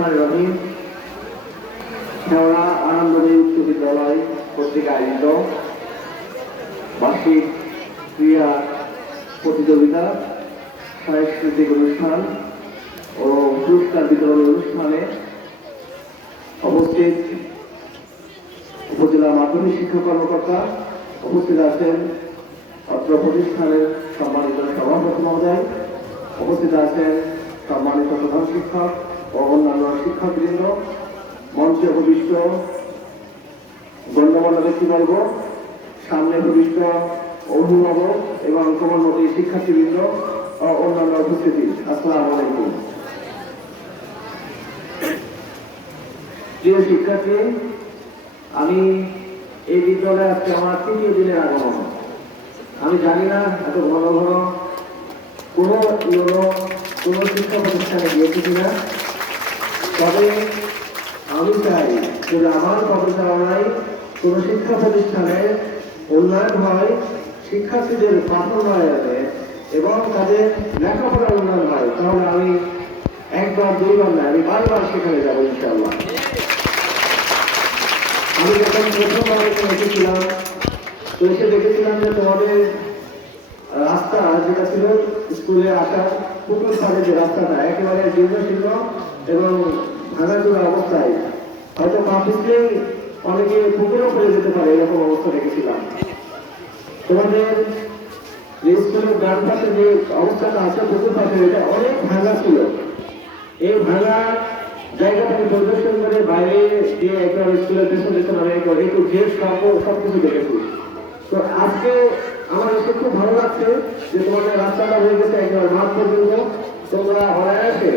রহমানির রহিম। শেওড়া আনন্দময়ী উচ্চ বিদ্যালয় কর্তৃক আয়োজিত বার্ষিক ক্রীড়া প্রতিযোগিতা, সাংস্কৃতিক অনুষ্ঠান ও পুরস্কার বিতরণ অনুষ্ঠানে উপস্থিত উপজেলা মাধ্যমিক শিক্ষা কর্মকর্তা, উপস্থিত আছেন অত্র প্রতিষ্ঠানের সম্মানিত সভাপতি মহোদয়, উপস্থিত আছেন সম্মানিত প্রধান শিক্ষক ও অন্যান্য শিক্ষকবৃন্দ, মঞ্চে উপবিষ্ট গণ্যমান্য ব্যক্তিবর্গ, সামনে উপবিষ্ট অভিভাবক এবং কোমলমতি শিক্ষার্থীবৃন্দ ও অন্যান্য উপস্থিতি, আসসালামু আলাইকুম। প্রিয় শিক্ষার্থী, আমি এই বিদ্যালয়ে আজকে আমার তৃতীয় দিনের আগমন। আমি জানি না এত ঘন ঘন কোনো শিক্ষা প্রতিষ্ঠানে গিয়েছি কিনা, তবে আমি চাই যে আমার পদচারণায় কোনো শিক্ষা প্রতিষ্ঠানে উন্নয়ন হয়, শিক্ষার্থীদের পাঠোন্নয়নে এবং তাদের লেখাপড়ার উন্নয়ন হয়, তাহলে আমি একবার দুইবার না, আমি বারবার সেখানে যাবো ইনশাআল্লাহ। আমি যখন প্রথমবার এখানে এসেছিলাম তো এসে দেখেছিলাম যে তোমাদের রাস্তা যেটা ছিল স্কুলে আসার পুকুর পাড়ে, যে রাস্তাটা একেবারে জীর্ণশীর্ণ এবং ভাঙাচোরা অবস্থায়, হয়তো পা পিছলেই অনেকে পুকুরেও ফেলে যেতে পারে, এরকম অবস্থা দেখেছিলাম। তোমাদের যে স্কুলের ডান পাশে যে অবস্থাটা আছে পুকুর পাশে, এটা অনেক ভাঙা ছিল। এই ভাঙা জায়গাটাকে পরিদর্শন করে বাইরে দিয়ে একেবারে স্কুলের পেছন পেছন আমি একটু ঘের সবকিছু দেখেছি। তো আজকে আমার এসে খুব ভালো লাগছে যে তোমাদের রাস্তাটা হয়ে গেছে একেবারে মাঠ পর্যন্ত, তোমরা অনায়াসে